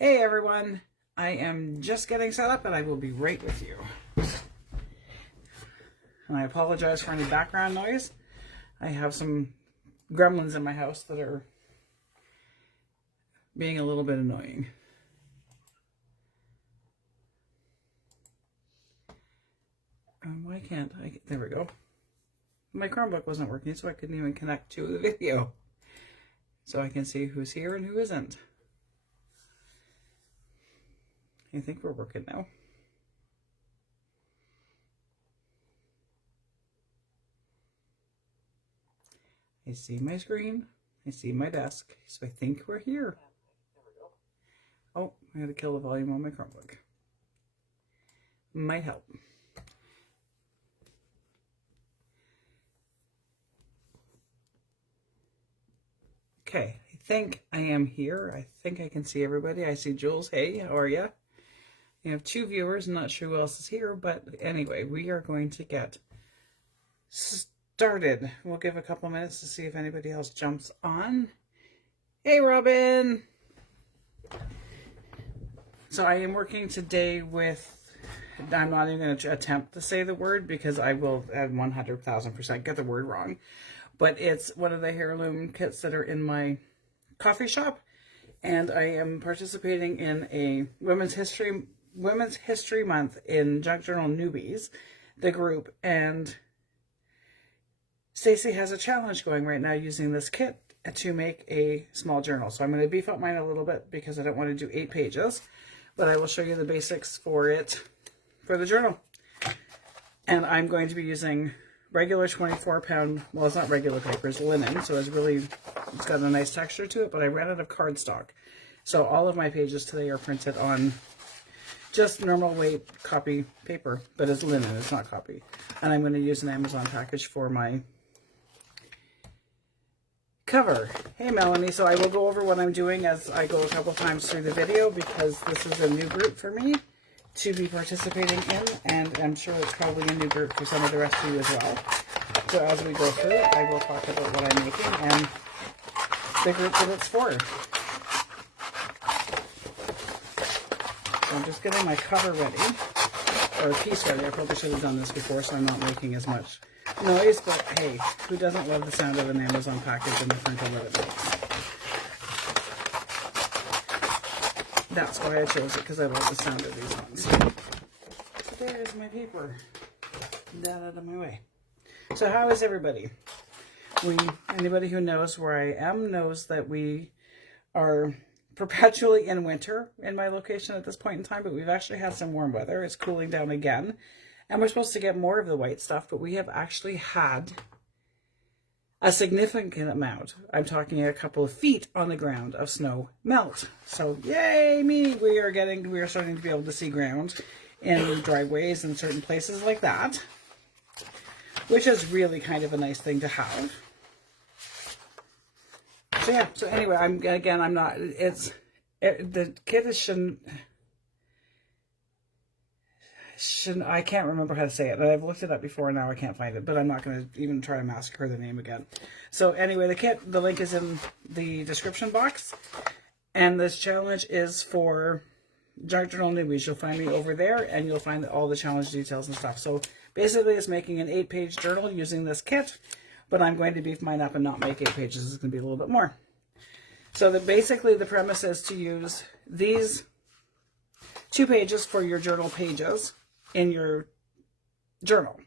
Hey everyone, I am just getting set up and I will be right with you. And I apologize for any background noise. I have some gremlins in my house that are being a little bit annoying. Why can't I? There we go. My Chromebook wasn't working, so I couldn't even connect to the video. So I can see who's here and who isn't. I think we're working now. I see my screen. I see my desk. So I think we're here. Oh, I gotta kill the volume on my Chromebook. Might help. Okay, I think I am here. I think I can see everybody. I see Jules. Hey, how are you? I have 2 viewers. I'm not sure who else is here, but anyway, we are going to get started. We'll give a couple minutes to see if anybody else jumps on. Hey, Robin! So I am working today with, I'm not even going to attempt to say the word because I will 100,000% get the word wrong. But it's one of the heirloom kits that are in my coffee shop. And I am participating in a Women's History Month in Junk Journal Newbies, the group. And Stacy has a challenge going right now using this kit to make a small journal. So I'm going to beef up mine a little bit because I don't want to do 8 pages. But I will show you the basics for it, for the journal. And I'm going to be using regular 24-pound, well, it's not regular paper, it's linen, so it's got a nice texture to it, but I ran out of cardstock. So all of my pages today are printed on just normal weight copy paper, but it's linen, it's not copy. And I'm going to use an Amazon package for my cover. Hey Melanie, so I will go over what I'm doing as I go a couple times through the video because this is a new group for me to be participating in, and I'm sure it's probably a new group for some of the rest of you as well. So as we go through it, I will talk about what I'm making and the group that it's for. So I'm just getting my cover ready, or a piece ready. I probably should have done this before so I'm not making as much noise, but hey, who doesn't love the sound of an Amazon package and the crinkle that it makes? That's why I chose it, because I love the sound of these ones. So there's my paper. That out of my way. So how is everybody? Anybody who knows where I am knows that we are perpetually in winter in my location at this point in time, but we've actually had some warm weather. It's cooling down again. And we're supposed to get more of the white stuff, but we have actually had a significant amount, I'm talking a couple of feet on the ground, of snow melt. So yay me, we are starting to be able to see ground in driveways and certain places like that, which is really kind of a nice thing to have. So yeah, so anyway, the kit I can't remember how to say it, and I've looked it up before and now I can't find it, but I'm not going to even try to massacre the name again. So anyway, the kit, the link is in the description box, and this challenge is for Junk Journal Newbies. You'll find me over there, and you'll find all the challenge details and stuff. So basically it's making an 8-page journal using this kit, but I'm going to beef mine up and not make 8 pages. It's going to be a little bit more. So basically the premise is to use these 2 pages for your journal pages in your journal.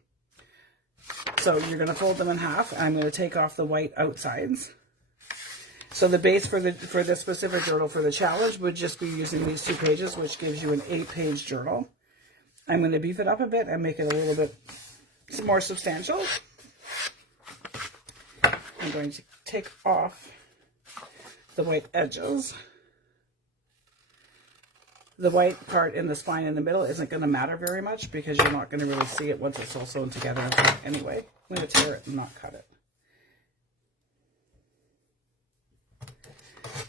So you're going to fold them in half, and I'm going to take off the white outsides. So the base for this specific journal for the challenge would just be using these 2 pages, which gives you an 8-page journal. I'm going to beef it up a bit and make it a little bit more substantial. I'm going to take off the white edges. The white part in the spine in the middle isn't going to matter very much because you're not going to really see it once it's all sewn together. Anyway, I'm going to tear it and not cut it.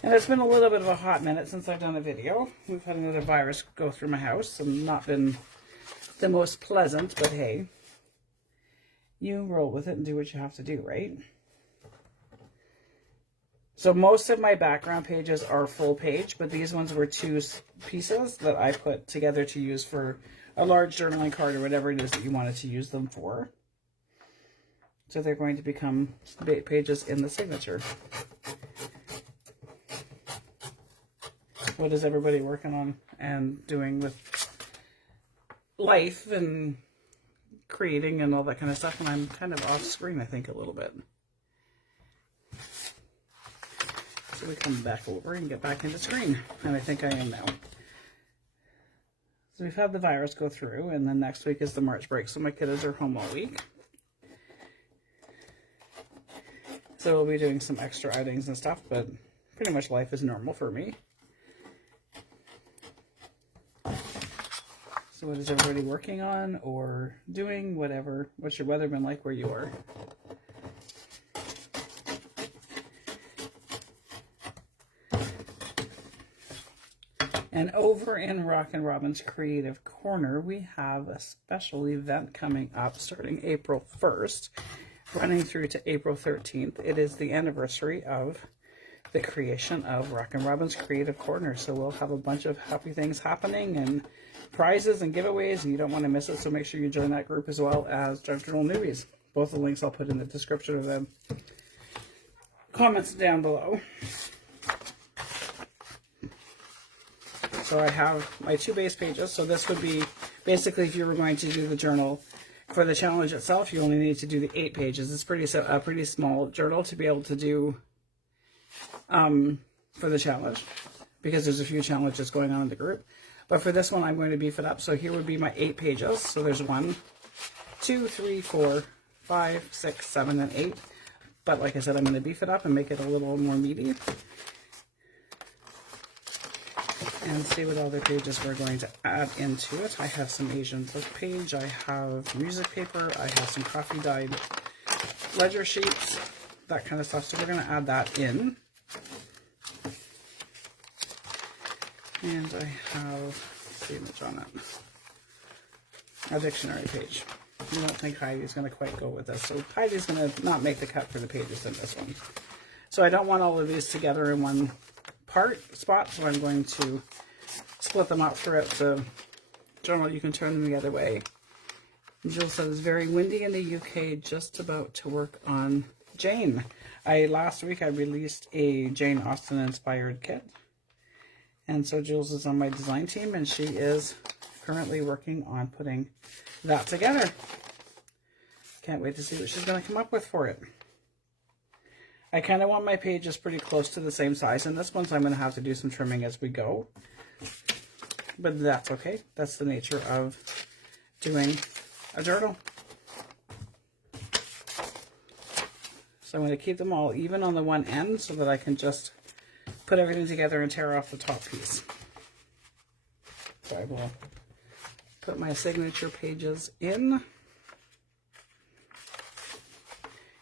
And it's been a little bit of a hot minute since I've done a video. We've had another virus go through my house and not been the most pleasant, but hey, you roll with it and do what you have to do, right? So most of my background pages are full page, but these ones were 2 pieces that I put together to use for a large journaling card or whatever it is that you wanted to use them for. So they're going to become pages in the signature. What is everybody working on and doing with life and creating and all that kind of stuff? And I'm kind of off screen, I think, a little bit. So we come back over and get back into screen. And I think I am now. So we've had the virus go through, and then next week is the March break, so my kiddos are home all week. So we'll be doing some extra outings and stuff, but pretty much life is normal for me. So what is everybody working on or doing, whatever? What's your weather been like where you are? And over in Rockin' Robin's Creative Corner, we have a special event coming up starting April 1st, running through to April 13th. It is the anniversary of the creation of Rockin' Robin's Creative Corner. So we'll have a bunch of happy things happening and prizes and giveaways, and you don't want to miss it. So make sure you join that group as well as Junk Journal Newbies. Both the links I'll put in the description of the comments down below. So I have my 2 base pages. So this would be basically if you were going to do the journal for the challenge itself, you only need to do the 8 pages. It's a pretty small journal to be able to do for the challenge because there's a few challenges going on in the group. But for this one, I'm going to beef it up. So here would be my 8 pages. So there's 1, 2, 3, 4, 5, 6, 7, and 8. But like I said, I'm going to beef it up and make it a little more meaty. And see what other pages we're going to add into it. I have some Asian book page. I have music paper. I have some coffee dyed ledger sheets, that kind of stuff. So we're going to add that in. And I have the image on it. A dictionary page. I don't think Heidi's going to quite go with this. So Heidi's going to not make the cut for the pages in this one. So I don't want all of these together in one spot, so I'm going to split them up throughout the journal. You can turn them the other way. Jill said it's very windy in the UK, just about to work on Jane. Last week I released a Jane Austen inspired kit, and so Jules is on my design team, and she is currently working on putting that together. Can't wait to see what she's going to come up with for it. I kind of want my pages pretty close to the same size in this one, so I'm going to have to do some trimming as we go. But that's okay. That's the nature of doing a journal. So I'm going to keep them all even on the one end so that I can just put everything together and tear off the top piece. So I will put my signature pages in.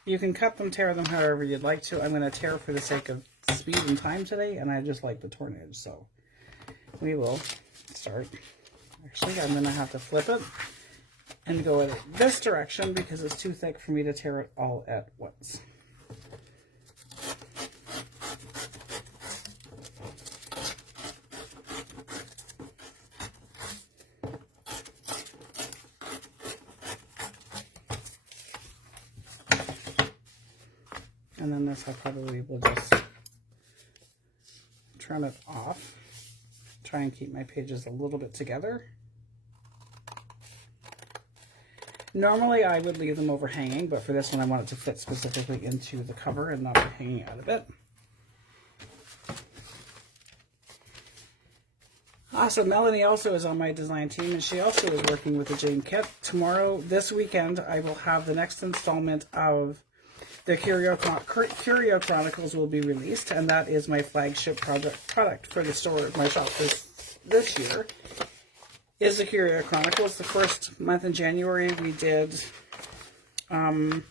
You can cut them, tear them however you'd like to. I'm going to tear for the sake of speed and time today, and I just like the torn edge. So we will start. Actually, I'm going to have to flip it and go in this direction because it's too thick for me to tear it all at once. And then this I probably will just trim it off. Try and keep my pages a little bit together. Normally I would leave them overhanging, but for this one I want it to fit specifically into the cover and not be hanging out of it. So Melanie also is on my design team, and she also is working with the Jane kit. This weekend, I will have the next installment of the Curio Chronicles will be released, and that is my flagship product for the store, my shop this year, is the Curio Chronicles. The first month in January, we did the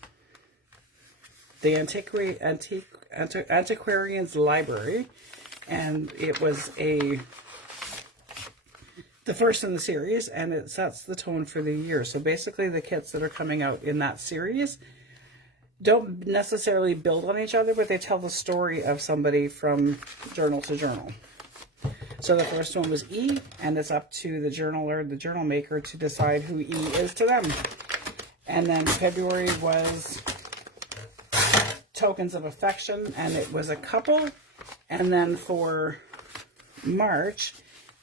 Antiquarian's Library, and it was the first in the series, and it sets the tone for the year. So basically the kits that are coming out in that series don't necessarily build on each other, but they tell the story of somebody from journal to journal. So the first one was E, and it's up to the journaler, the journal maker, to decide who E is to them. And then February was tokens of affection, and it was a couple. And then for March,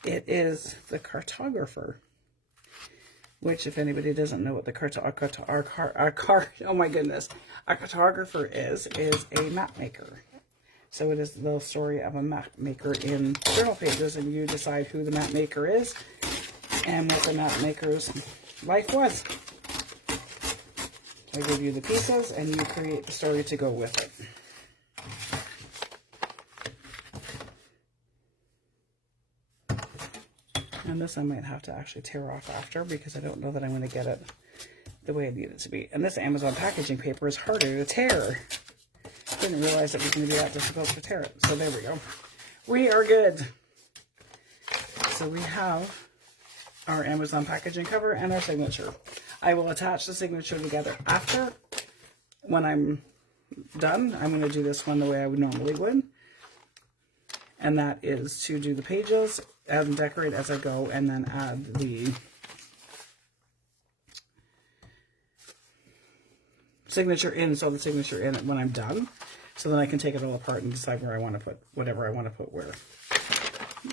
it is the cartographer, which, if anybody doesn't know what the a cartographer is a map maker. So it is the story of a map maker in journal pages, and you decide who the map maker is and what the map maker's life was. I give you the pieces, and you create the story to go with it. And this I might have to actually tear off after, because I don't know that I'm going to get it the way I need it to be. And this Amazon packaging paper is harder to tear. Didn't realize it was going to be that difficult to tear it. So there we go. We are good. So we have our Amazon packaging cover and our signature. I will attach the signature together after. When I'm done, I'm going to do this one the way I would normally would. And that is to do the pages and decorate as I go, and then add the signature in, so the signature in when I'm done, so then I can take it all apart and decide where I want to put whatever I want to put where.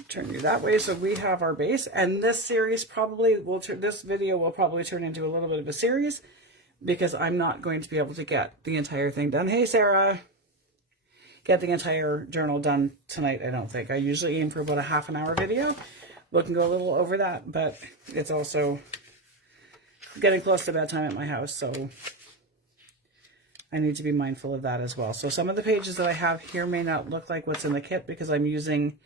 Turn you that way. So we have our base, and this series probably will this video will probably turn into a little bit of a series, because I'm not going to be able to get the entire thing done. Hey, Sarah. Get the entire journal done tonight, I don't think. I usually aim for about a half-an-hour video. We can go a little over that, but it's also getting close to bedtime at my house, so I need to be mindful of that as well. So some of the pages that I have here may not look like what's in the kit, because I'm using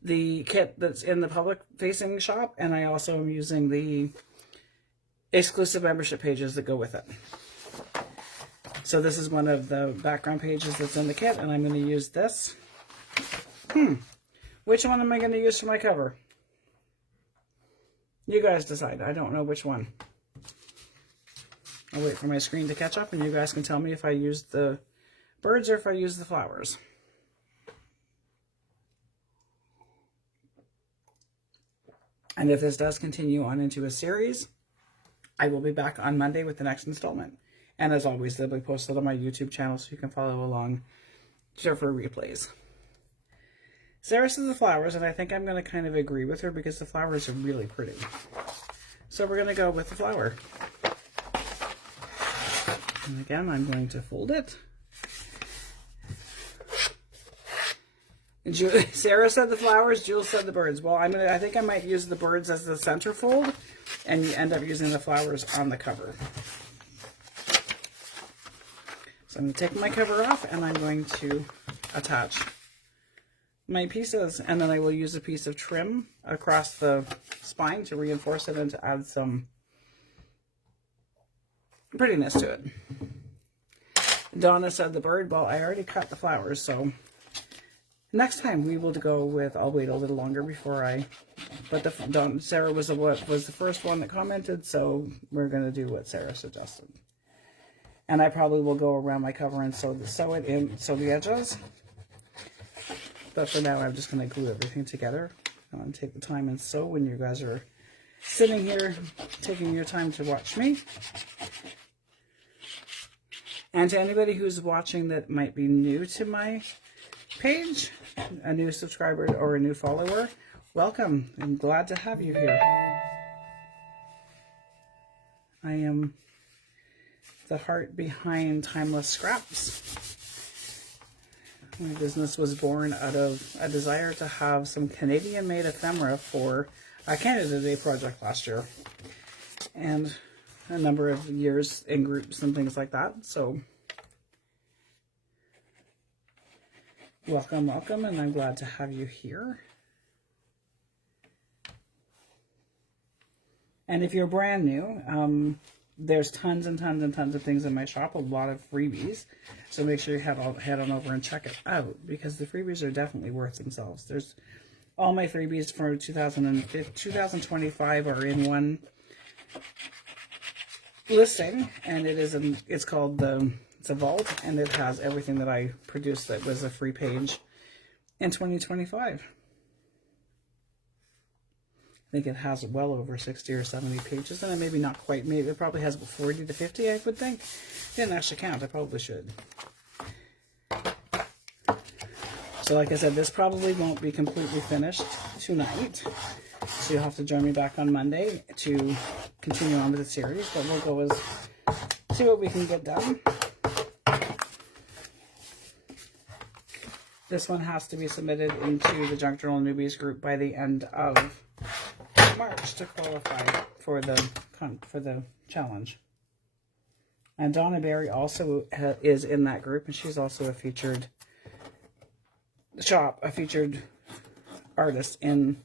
the kit that's in the public-facing shop, and I also am using the exclusive membership pages that go with it. So this is one of the background pages that's in the kit, and I'm going to use this. Which one am I going to use for my cover? You guys decide. I don't know which one. I'll wait for my screen to catch up, and you guys can tell me if I use the birds or if I use the flowers. And if this does continue on into a series, I will be back on Monday with the next installment. And as always, they'll be posted on my YouTube channel, so you can follow along for replays. Sarah says the flowers, and I think I'm going to kind of agree with her, because the flowers are really pretty. So we're going to go with the flower. And again, I'm going to fold it. Sarah said the flowers, Jules said the birds. Well, I think I might use the birds as the center fold, and you end up using the flowers on the cover. So I'm going to take my cover off, and I'm going to attach my pieces, and then I will use a piece of trim across the spine to reinforce it and to add some prettiness to it. Donna said the bird. Well, I already cut the flowers, so next time we will go with, I'll wait a little longer before I, but Sarah was the first one that commented, so we're going to do what Sarah suggested. And I probably will go around my cover and sew the edges. But for now, I'm just going to glue everything together. And take the time and sew when you guys are sitting here taking your time to watch me. And to anybody who's watching that might be new to my page, a new subscriber or a new follower, welcome. I'm glad to have you here. I am the heart behind Timeless Scraps. My business was born out of a desire to have some Canadian-made ephemera for a Canada Day project last year, and a number of years in groups and things like that. So welcome, welcome, and I'm glad to have you here. And if you're brand new, there's tons and tons and tons of things in my shop, a lot of freebies. So make sure you head on over and check it out, because the freebies are definitely worth themselves. There's all my freebies for 2025 are in one listing, and it's called the It's a vault, and it has everything that I produced that was a free page in 2025. I think it has well over 60 or 70 pages, and maybe not quite. Maybe it probably has about 40 to 50, I would think. I didn't actually count. I probably should. So like I said, this probably won't be completely finished tonight. So you'll have to join me back on Monday to continue on with the series. But we'll go as see what we can get done. This one has to be submitted into the Junk Journal Newbies group by the end of March to qualify for the challenge. And Donna Berry also is in that group, and she's also a featured artist in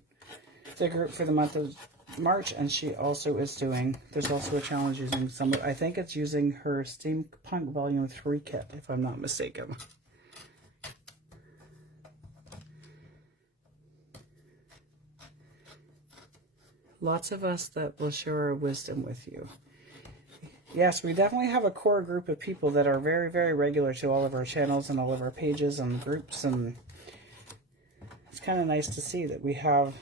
the group for the month of March. And she also is doing, there's also a challenge using I think it's using her Steampunk Volume 3 kit, if I'm not mistaken. Lots of us that will share our wisdom with you. Yes, we definitely have a core group of people that are very, very regular to all of our channels and all of our pages and groups, and it's kind of nice to see that we have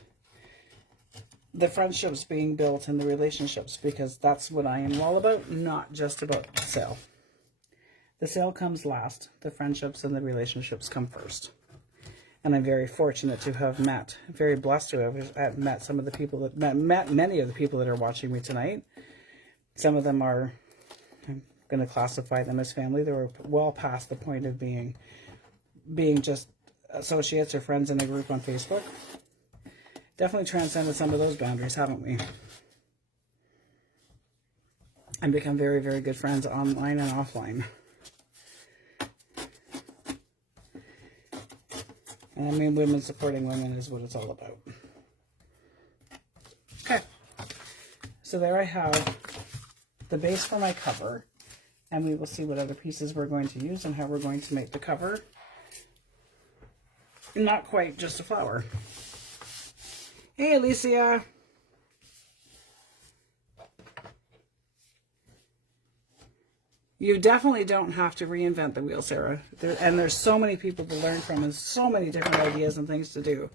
the friendships being built and the relationships, because that's what I am all about, not just about the sale. The sale comes last. The friendships and the relationships come first. And I'm very fortunate to have very blessed to have met some of the people that met many of the people that are watching me tonight. Some of them are, I'm going to classify them as family. They were well past the point of being just associates or friends in a group on Facebook. Definitely transcended some of those boundaries, haven't we? And become very, very good friends online and offline. And I mean, women supporting women is what it's all about. Okay. So there I have the base for my cover. And we will see what other pieces we're going to use and how we're going to make the cover. Not quite just a flower. Hey, Alicia. You definitely don't have to reinvent the wheel, Sarah. There's so many people to learn from and so many different ideas and things to do.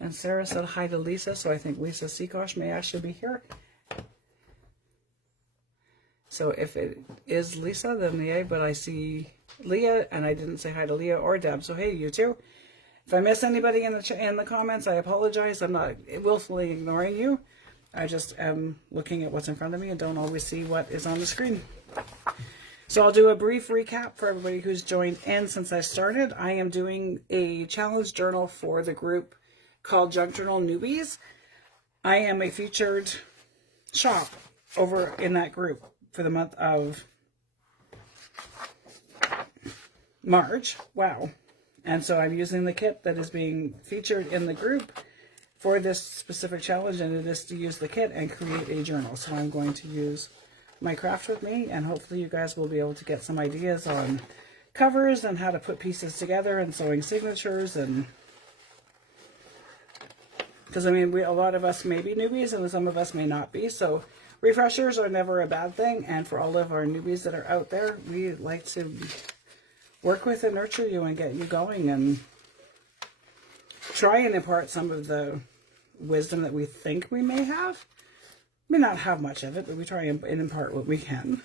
And Sarah said hi to Lisa, so I think Lisa Seakosh may actually be here. So if it is Lisa, then yay, but I see Leah, and I didn't say hi to Leah or Deb, so hey, you two. If I miss anybody in the comments, I apologize. I'm not willfully ignoring you. I just am looking at what's in front of me and don't always see what is on the screen. So I'll do a brief recap for everybody who's joined in since I started. I am doing a challenge journal for the group called Junk Journal Newbies. I am a featured shop over in that group for the month of March. Wow. And so I'm using the kit that is being featured in the group for this specific challenge, and it is to use the kit and create a journal. So I'm going to use my craft with me, and hopefully you guys will be able to get some ideas on covers and how to put pieces together and sewing signatures. And because I mean, a lot of us may be newbies and some of us may not be, so refreshers are never a bad thing. And for all of our newbies that are out there, we like to work with and nurture you and get you going and try and impart some of the wisdom that we think we may have. May not have much of it, but we try and impart what we can.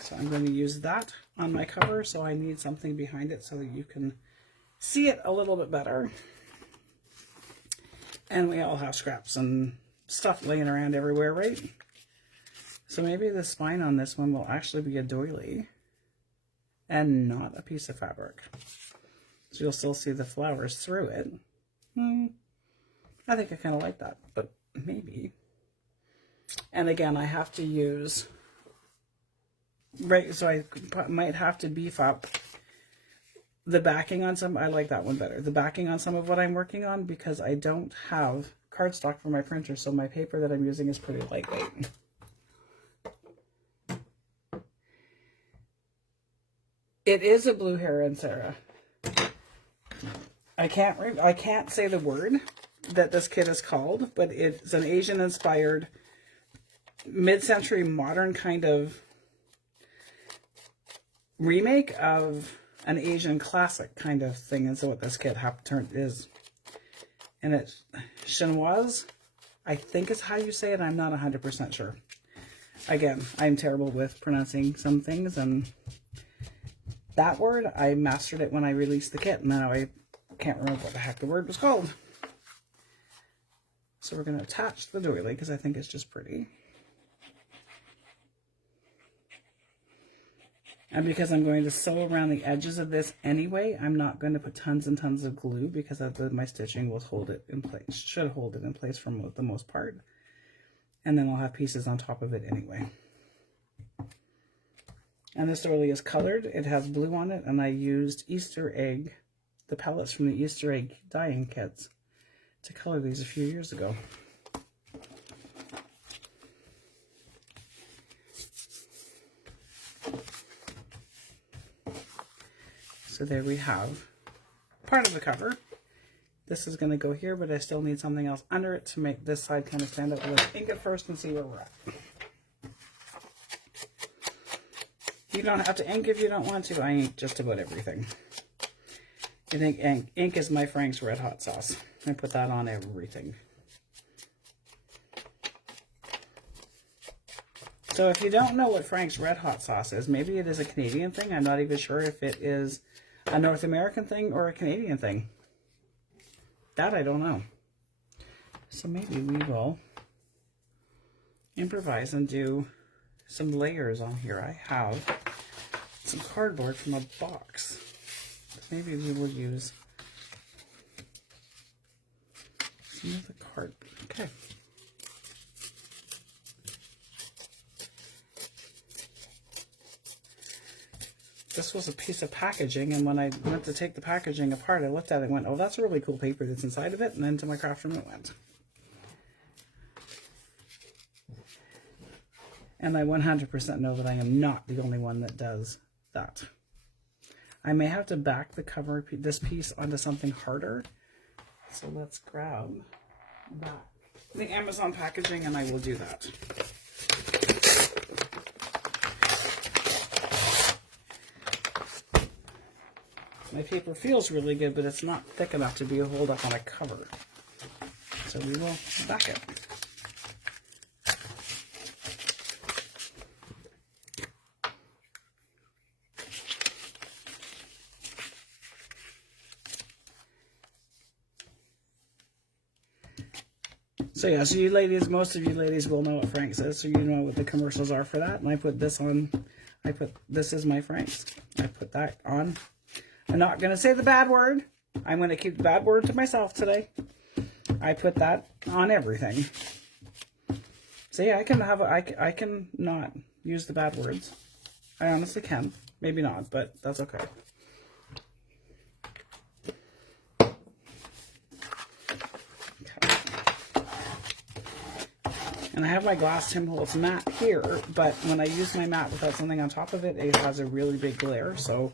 So I'm going to use that on my cover, so I need something behind it so that you can see it a little bit better. And we all have scraps and stuff laying around everywhere, right? So maybe the spine on this one will actually be a doily and not a piece of fabric. So you'll still see the flowers through it. I think I kind of like that, but maybe. And again, I have to use, right, so I might have to beef up the backing on some. I like that one better. The backing on some of what I'm working on, because I don't have cardstock for my printer, so my paper that I'm using is pretty lightweight. It is a blue heron, Sarah. I can't say the word that this kit is called, but it's an Asian inspired mid-century modern kind of remake of an Asian classic kind of thing. And so what this kit is. And it's chinoise, I think is how you say it. I'm not 100% sure. Again, I'm terrible with pronouncing some things, and that word, I mastered it when I released the kit, and now I can't remember what the heck the word was called. So we're going to attach the doily because I think it's just pretty. And because I'm going to sew around the edges of this anyway, I'm not going to put tons and tons of glue because my stitching will hold it in place, should hold it in place for the most part. And then I'll have pieces on top of it anyway. And this doily is colored. It has blue on it, and I used Easter egg, the pellets from the Easter egg dyeing kits, to color these a few years ago. So there we have part of the cover. This is going to go here, but I still need something else under it to make this side kind of stand up. Let's ink it first and see where we're at. You don't have to ink if you don't want to. I ink just about everything. I think ink is my Frank's Red Hot sauce. I put that on everything. So if you don't know what Frank's Red Hot sauce is, maybe it is a Canadian thing. I'm not even sure if it is a North American thing or a Canadian thing. That I don't know. So maybe we will improvise and do some layers on here. I have some cardboard from a box. Maybe we will use some of the cardboard. Okay. This was a piece of packaging, and when I went to take the packaging apart, I looked at it and went, oh, that's a really cool paper that's inside of it, and then to my craft room it went. And I 100% know that I am not the only one that does that. I may have to back the cover, this piece, onto something harder. So let's grab that, the Amazon packaging, and I will do that. My paper feels really good, but it's not thick enough to be a hold up on a cover. So we will back it. So yeah, so you ladies, most of you ladies will know what Frank's is, so you know what the commercials are for that. And I put this on, this is my Frank's. I put that on. I'm not going to say the bad word. I'm going to keep the bad word to myself today. I put that on everything. See, I can not use the bad words. I honestly can. Maybe not, but that's okay. And I have my glass Tim Holtz mat here, but when I use my mat without something on top of it, it has a really big glare, so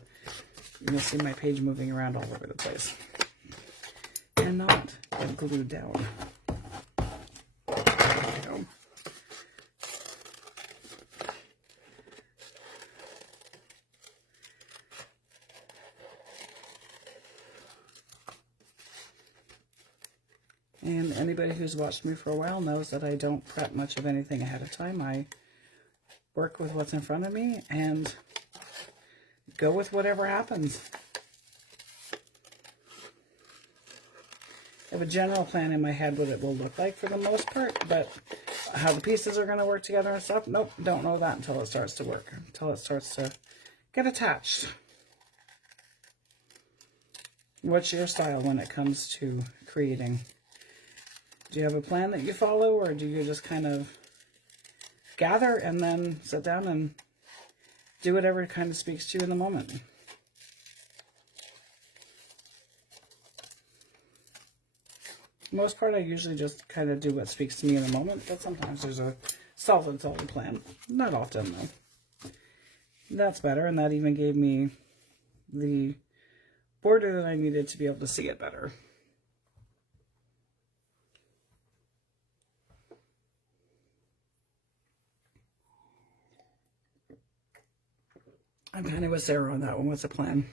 you'll see my page moving around all over the place. And not get glued down. There we go. And anybody who's watched me for a while knows that I don't prep much of anything ahead of time. I work with what's in front of me and go with whatever happens. I have a general plan in my head what it will look like for the most part, but how the pieces are going to work together and stuff, nope, don't know that until it starts to work, until it starts to get attached. What's your style when it comes to creating? Do you have a plan that you follow, or do you just kind of gather and then sit down and do whatever kind of speaks to you in the moment? Most part, I usually just kind of do what speaks to me in the moment, but sometimes there's a solid plan. Not often, though. That's better, and that even gave me the border that I needed to be able to see it better. I'm kind of with Sarah on that one. What's the plan?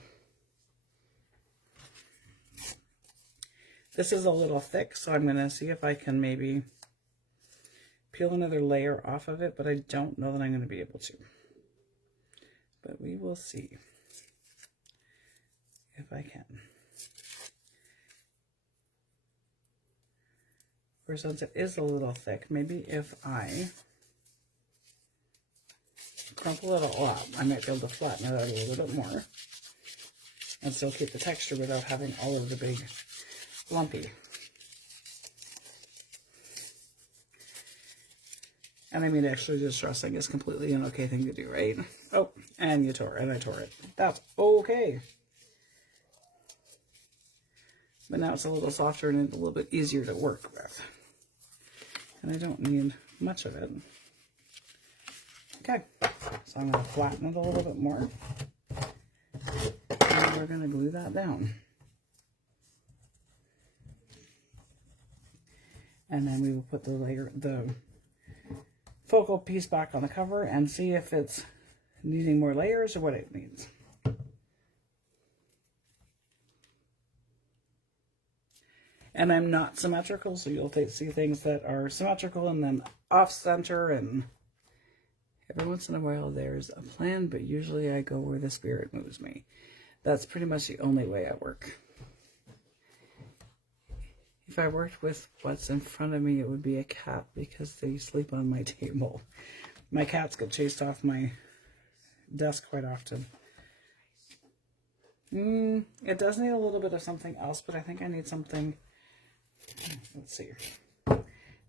This is a little thick, so I'm going to see if I can maybe peel another layer off of it, but I don't know that I'm going to be able to. But we will see if I can. Or since it is a little thick, maybe if I crumple it all up, I might be able to flatten it out a little bit more and still keep the texture without having all of the big lumpy. And I mean, actually distressing is completely an okay thing to do, right? Oh, and you tore it, and I tore it. That's okay. But now it's a little softer and a little bit easier to work with. And I don't need much of it. Okay, so I'm going to flatten it a little bit more. And we're going to glue that down. And then we will put the focal piece back on the cover and see if it's needing more layers or what it needs. And I'm not symmetrical, so you'll see things that are symmetrical and then off center, and every once in a while there's a plan, but usually I go where the spirit moves me. That's pretty much the only way I work. If I worked with what's in front of me, it would be a cat because they sleep on my table. My cats get chased off my desk quite often. It does need a little bit of something else, but I think I need something. Let's see.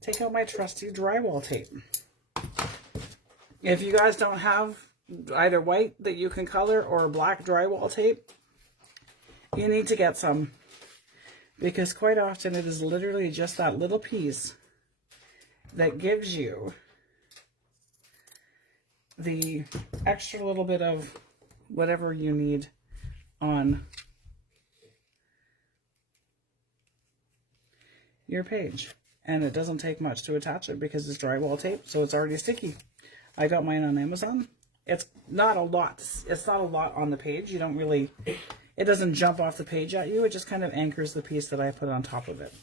Take out my trusty drywall tape. If you guys don't have either white that you can color or black drywall tape, you need to get some. Because quite often it is literally just that little piece that gives you the extra little bit of whatever you need on your page. And it doesn't take much to attach it because it's drywall tape, so it's already sticky. I got mine on Amazon. It's not a lot. It's not a lot on the page. You don't really... It doesn't jump off the page at you. It just kind of anchors the piece that I put on top of it.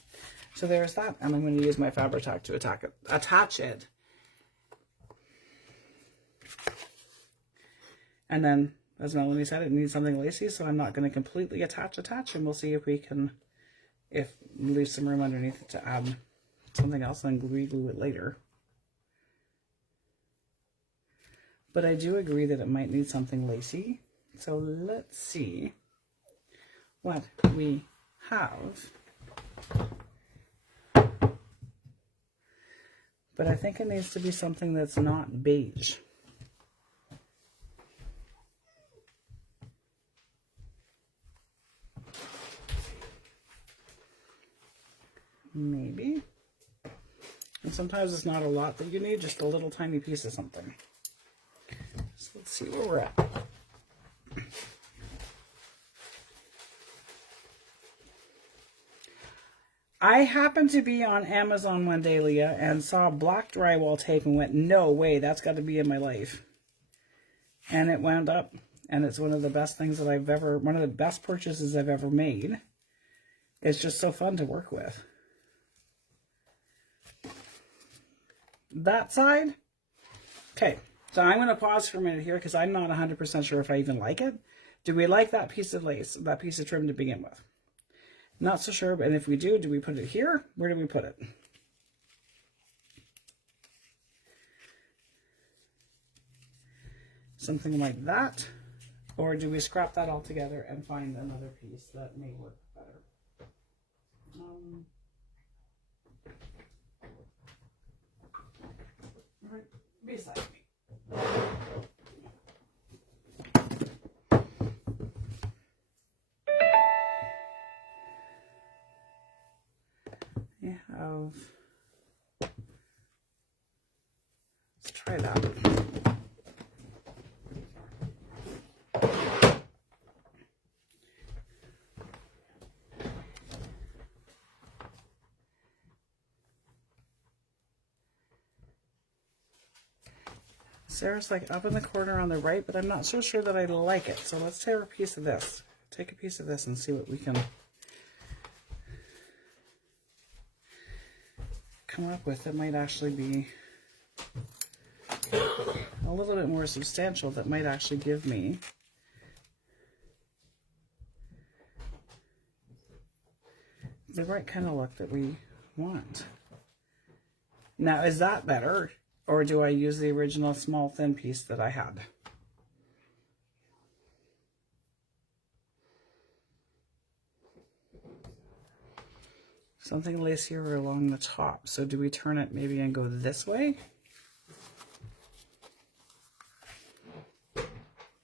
So there's that. And I'm going to use my Fabri-Tac to attach it. And then, as Melanie said, it needs something lacy, so I'm not going to completely attach, and we'll see if we can, leave some room underneath it to add something else and then re-glue it later. But I do agree that it might need something lacy. So let's see what we have. But I think it needs to be something that's not beige. Maybe. And sometimes it's not a lot that you need, just a little tiny piece of something. So let's see where we're at. I happened to be on Amazon one day, Leah, and saw black drywall tape and went, no way, that's got to be in my life. And it wound up, and it's one of the best things that one of the best purchases I've ever made. It's just so fun to work with. That side. Okay, so I'm going to pause for a minute here because I'm not 100% sure if I even like it. Do we like that piece of lace, that piece of trim to begin with? Not so sure, and if we do we put it here? Where do we put it? Something like that? Or do we scrap that all together and find another piece that may work better? Right beside me. Let's try that. Sarah's like up in the corner on the right, but I'm not so sure that I like it. So let's take a piece of this. Take a piece of this and see what we can come up with that might actually be a little bit more substantial, that might actually give me the right kind of look that we want. Now, is that better, or do I use the original small thin piece that I had? Something lacier along the top. So do we turn it maybe and go this way?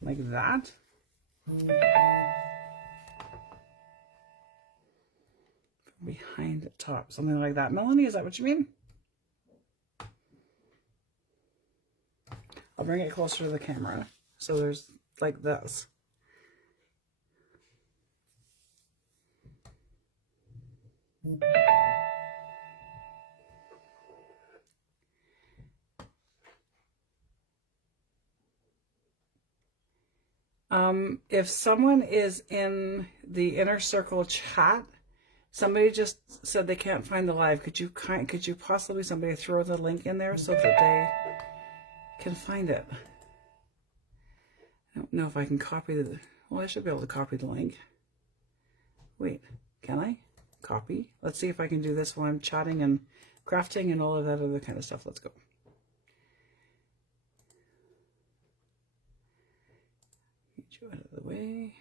Like that? Behind the top, something like that. Melanie, is that what you mean? I'll bring it closer to the camera. So there's like this. If someone is in the inner circle chat, somebody just said they can't find the live. Could you possibly somebody throw the link in there so that they can find it? I don't know if I can copy the, well, I should be able to copy the link. Wait, can I? Copy. Let's see if I can do this while I'm chatting and crafting and all of that other kind of stuff. Let's go. Get you out of the way.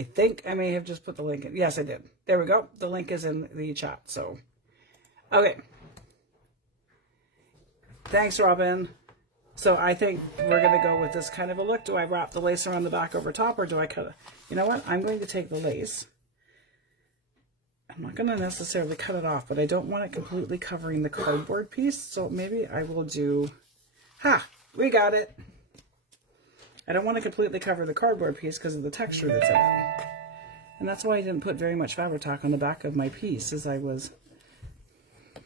I think I may have just put the link in. Yes, I did. There we go. The link is in the chat. So, okay. Thanks, Robin. So I think we're going to go with this kind of a look. Do I wrap the lace around the back over top, or do I cut it? You know what? I'm going to take the lace. I'm not going to necessarily cut it off, but I don't want it completely covering the cardboard piece. So maybe I will do, we got it. I don't want to completely cover the cardboard piece because of the texture that's in it. And that's why I didn't put very much fabric tack on the back of my piece, as I was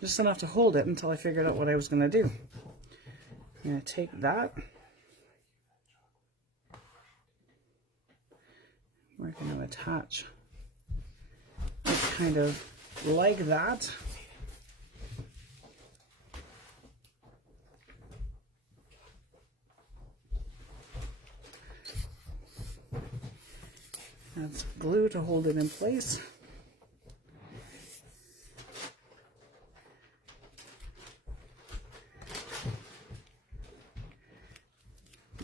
just enough to hold it until I figured out what I was going to do. I'm going to take that. We're going to attach it kind of like that. That's glue to hold it in place.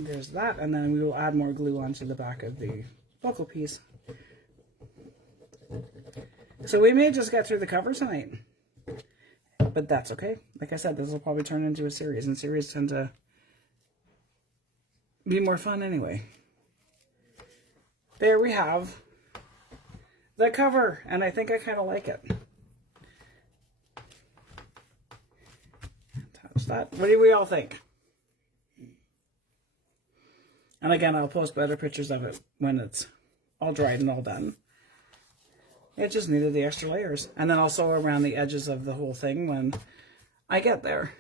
There's that, and then we will add more glue onto the back of the buckle piece. So we may just get through the cover tonight, but that's okay. Like I said, this will probably turn into a series, and series tend to be more fun anyway. There we have the cover, and I think I kind of like it. Attach that. What do we all think? And again, I'll post better pictures of it when it's all dried and all done. It just needed the extra layers. And then also around the edges of the whole thing when I get there.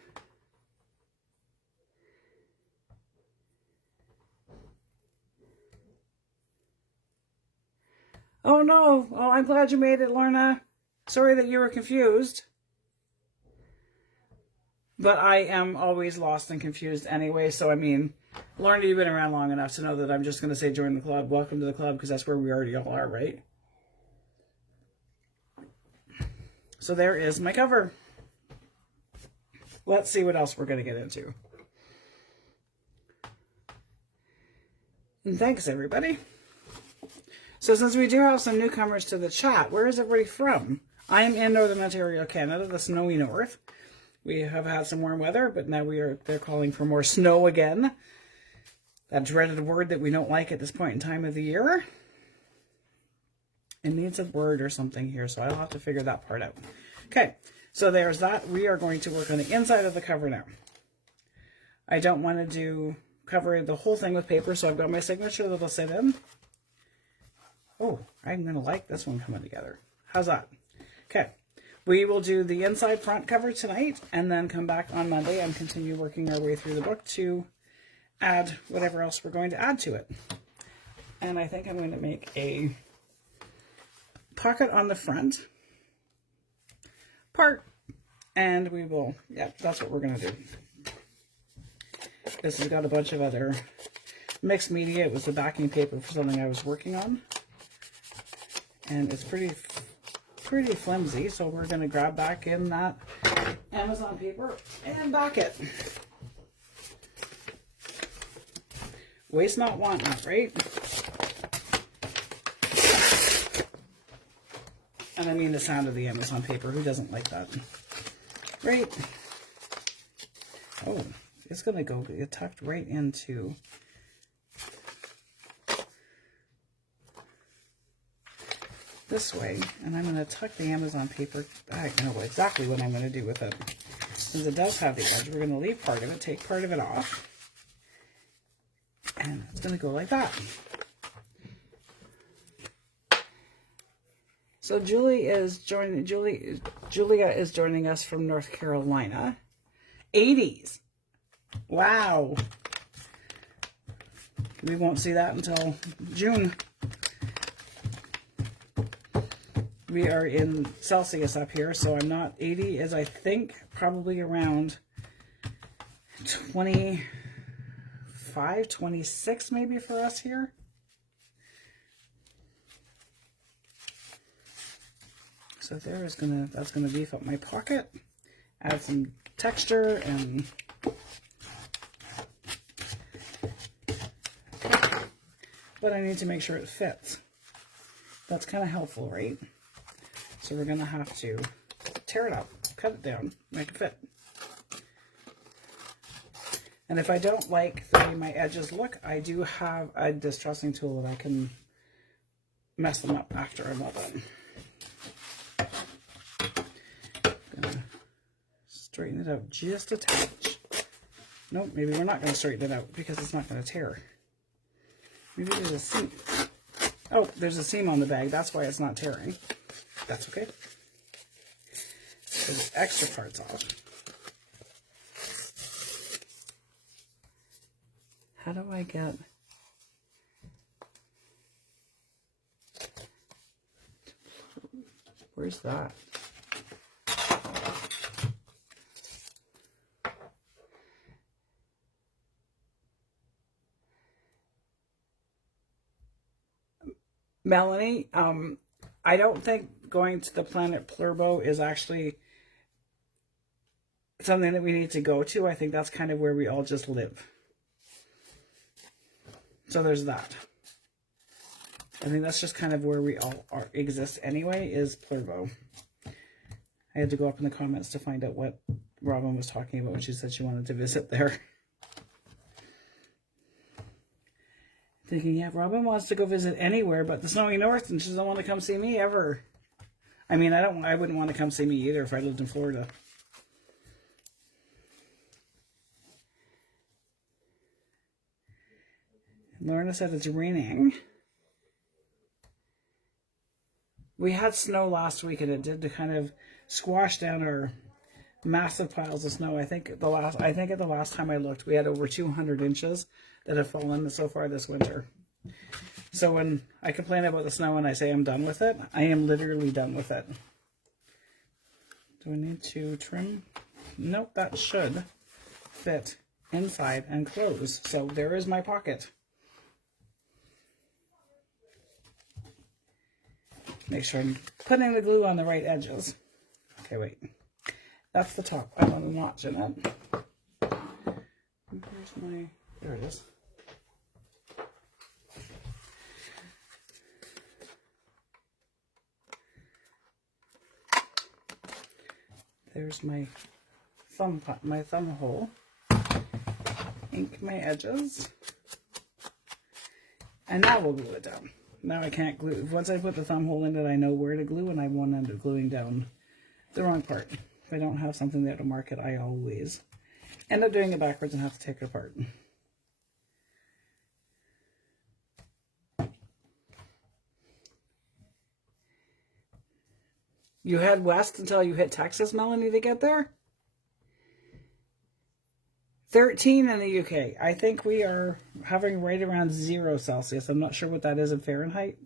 Oh no! Oh, I'm glad you made it, Lorna. Sorry that you were confused. But I am always lost and confused anyway, so I mean, Lorna, you've been around long enough to know that I'm just going to say join the club. Welcome to the club, because that's where we already all are, right? So there is my cover. Let's see what else we're going to get into. And thanks, everybody. So since we do have some newcomers to the chat, where is everybody from? I am in Northern Ontario, Canada, the snowy north. We have had some warm weather, but now they're calling for more snow again. That dreaded word that we don't like at this point in time of the year. It needs a word or something here, so I'll have to figure that part out. Okay, so there's that. We are going to work on the inside of the cover now. I don't want to cover the whole thing with paper, so I've got my signature that'll sit in. Oh, I'm going to like this one coming together. How's that? Okay, We will do the inside front cover tonight and then come back on Monday and continue working our way through the book to add whatever else we're going to add to it. And I think I'm going to make a pocket on the front part, and we will, yeah, that's what we're going to do. This has got a bunch of other mixed media. It was the backing paper for something I was working on, and it's pretty flimsy, so we're going to grab back in that Amazon paper and back it. Waste not, want not, right? And I mean the sound of the Amazon paper. Who doesn't like that? Right? Oh, it's going to go get tucked right into this way, and I'm going to tuck the Amazon paper. I know exactly what I'm going to do with it. Since it does have the edge, we're going to leave part of it, take part of it off, and it's going to go like that. So Julia is joining us from North Carolina. 80s. Wow. We won't see that until June. We are in Celsius up here, so I'm not 80 is, I think, probably around 25, 26 maybe for us here. So that's gonna beef up my pocket, add some texture, and but I need to make sure it fits. That's kind of helpful, right? So we're gonna have to tear it up, cut it down, make it fit. And if I don't like the way my edges look, I do have a distressing tool that I can mess them up after I'm all done. Gonna straighten it out just a touch. Nope, maybe we're not gonna straighten it out because it's not gonna tear. Maybe there's a seam. Oh, there's a seam on the bag. That's why it's not tearing. That's okay. So the extra parts off. How do I get... Where's that? Melanie, I don't think going to the planet Plurbo is actually something that we need to go to. I think that's kind of where we all just live. So there's that. I think that's just kind of where we all exist anyway, is Plurbo. I had to go up in the comments to find out what Robin was talking about when she said she wanted to visit there. Thinking, yeah, Robin wants to go visit anywhere but the snowy north, and she doesn't want to come see me ever. I mean, I wouldn't want to come see me either if I lived in Florida. Lorna said it's raining. We had snow last week, and it did to kind of squash down our massive piles of snow. I think at the last time I looked, we had over 200 inches that have fallen so far this winter. So when I complain about the snow and I say I'm done with it, I am literally done with it. Do I need to trim? Nope, that should fit inside and close. So there is my pocket. Make sure I'm putting the glue on the right edges. Okay, wait. That's the top. I want a notch in it. Where's my... There it is. There's my thumb hole. Ink my edges. And now we'll glue it down. Now I can't glue. Once I put the thumb hole in it, I know where to glue, and I won't end up gluing down the wrong part. If I don't have something there to mark it, I always end up doing it backwards and have to take it apart. You head west until you hit Texas, Melanie, to get there? 13 in the UK. I think we are hovering right around 0 Celsius. I'm not sure what that is in Fahrenheit.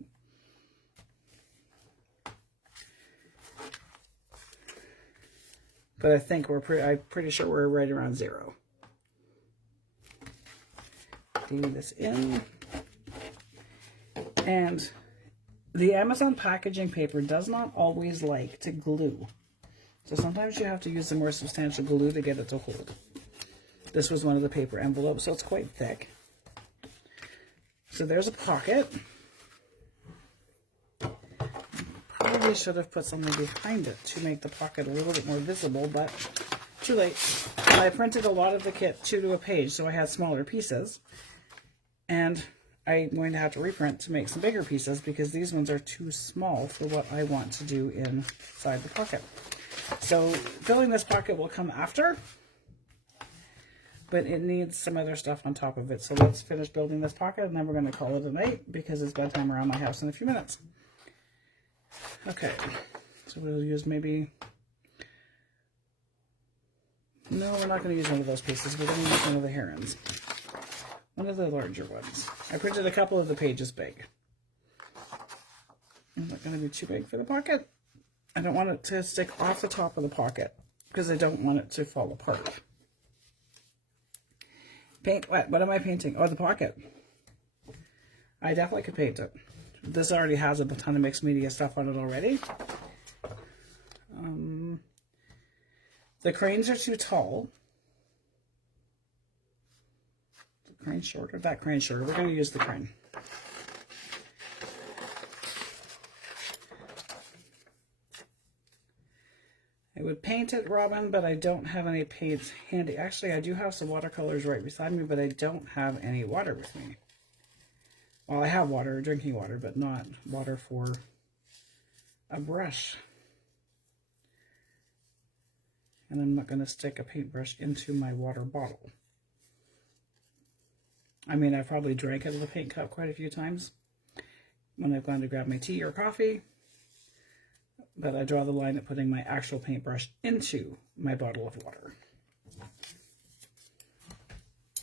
But I think I'm pretty sure we're right around 0. Glue this in. And the Amazon packaging paper does not always like to glue. So sometimes you have to use the more substantial glue to get it to hold. This was one of the paper envelopes, so it's quite thick. So there's a pocket. Probably should have put something behind it to make the pocket a little bit more visible, but too late. I printed a lot of the kit 2 to a page, so I had smaller pieces. And I'm going to have to reprint to make some bigger pieces because these ones are too small for what I want to do inside the pocket. So filling this pocket will come after, but it needs some other stuff on top of it. So let's finish building this pocket and then we're going to call it a night because it's bedtime around my house in a few minutes. Okay, so we'll use maybe, no, we're not going to use one of those pieces. We're going to use one of the herons. One of the larger ones. I printed a couple of the pages big. Is that going to be too big for the pocket? I don't want it to stick off the top of the pocket because I don't want it to fall apart. Paint what? What am I painting? Oh, the pocket. I definitely could paint it. This already has a ton of mixed media stuff on it already. The cranes are too tall. Crane shorter, that crane shorter. We're going to use the crane. I would paint it, Robin, but I don't have any paints handy. Actually, I do have some watercolors right beside me, but I don't have any water with me. Well, I have water, drinking water, but not water for a brush. And I'm not going to stick a paintbrush into my water bottle. I mean, I've probably drank out of the paint cup quite a few times when I've gone to grab my tea or coffee, but I draw the line at putting my actual paintbrush into my bottle of water.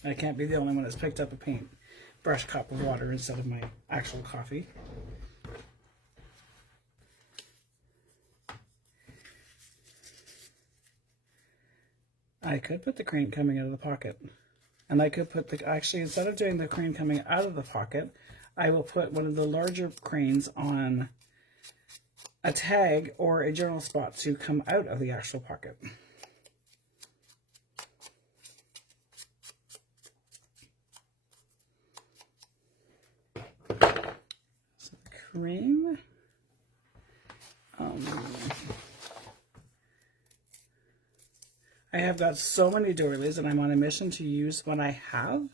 I can't be the only one that's picked up a paintbrush cup of water instead of my actual coffee. I could put the crane coming out of the pocket. And I could put actually, instead of doing the crane coming out of the pocket, I will put one of the larger cranes on a tag or a journal spot to come out of the actual pocket. So the crane. I have got so many doilies and I'm on a mission to use what I have.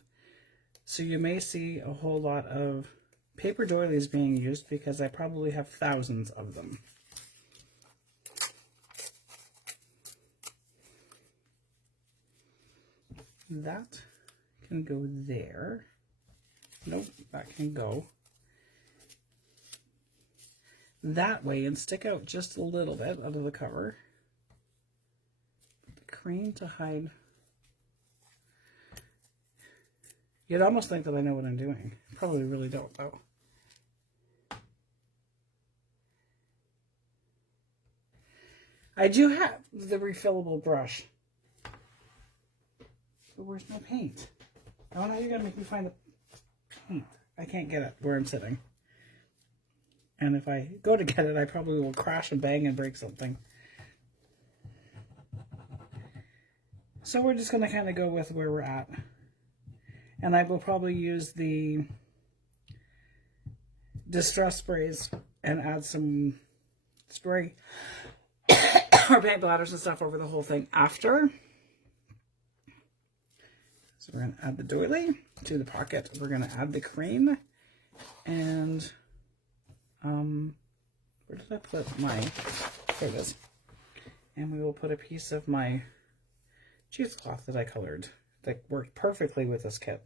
So you may see a whole lot of paper doilies being used because I probably have thousands of them. That can go there. Nope, that can go that way and stick out just a little bit out of the cover. Crane to hide. You'd almost think that I know what I'm doing. Probably really don't, though. I do have the refillable brush. But where's my paint? Oh, now you're going to make me find the paint. I can't get it where I'm sitting. And if I go to get it, I probably will crash and bang and break something. So we're just going to kind of go with where we're at. And I will probably use the distress sprays and add some spray or paint bladders and stuff over the whole thing after. So we're going to add the doily to the pocket. We're going to add the crane. And where did I put my, there it is. And we will put a piece of my cheesecloth that I colored that worked perfectly with this kit.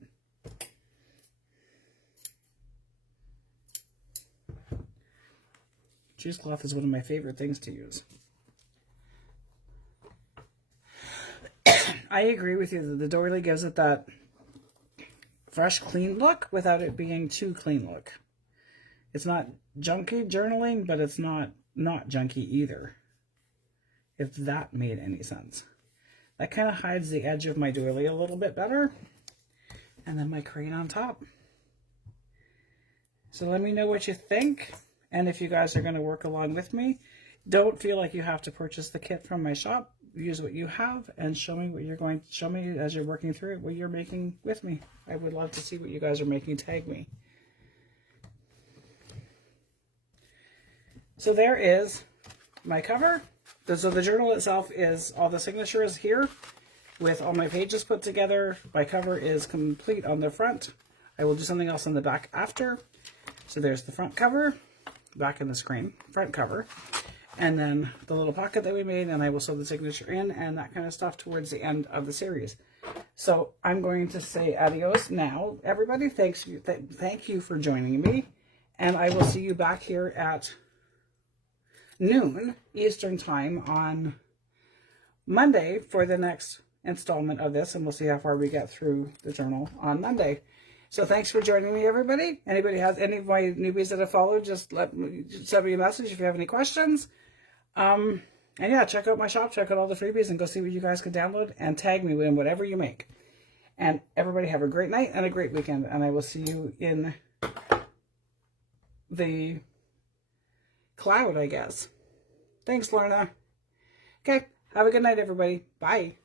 Cheesecloth is one of my favorite things to use. I agree with you that the doily gives it that fresh, clean look without it being too clean look. It's not junky journaling, but it's not junky either, if that made any sense. That kind of hides the edge of my doily a little bit better. And then my crane on top. So let me know what you think. And if you guys are going to work along with me, don't feel like you have to purchase the kit from my shop. Use what you have and show me what you're going to show me as you're working through it, what you're making with me. I would love to see what you guys are making. Tag me. So there is my cover. So the journal itself is all the signatures here with all my pages put together. My cover is complete on the front. I will do something else on the back after. So there's the front cover, back in the screen, front cover. And then the little pocket that we made, and I will sew the signature in and that kind of stuff towards the end of the series. So I'm going to say adios now, everybody. Thank you for joining me, and I will see you back here at noon Eastern time on Monday for the next installment of this, and we'll see how far we get through the journal on Monday. So thanks for joining me, everybody. Anybody has any of my newbies that have followed, just send me a message if you have any questions. And yeah, check out my shop, check out all the freebies, and go see what you guys can download, and tag me in whatever you make. And everybody have a great night and a great weekend, and I will see you in the cloud, I guess. Thanks, Lorna. Okay, have a good night, everybody. Bye.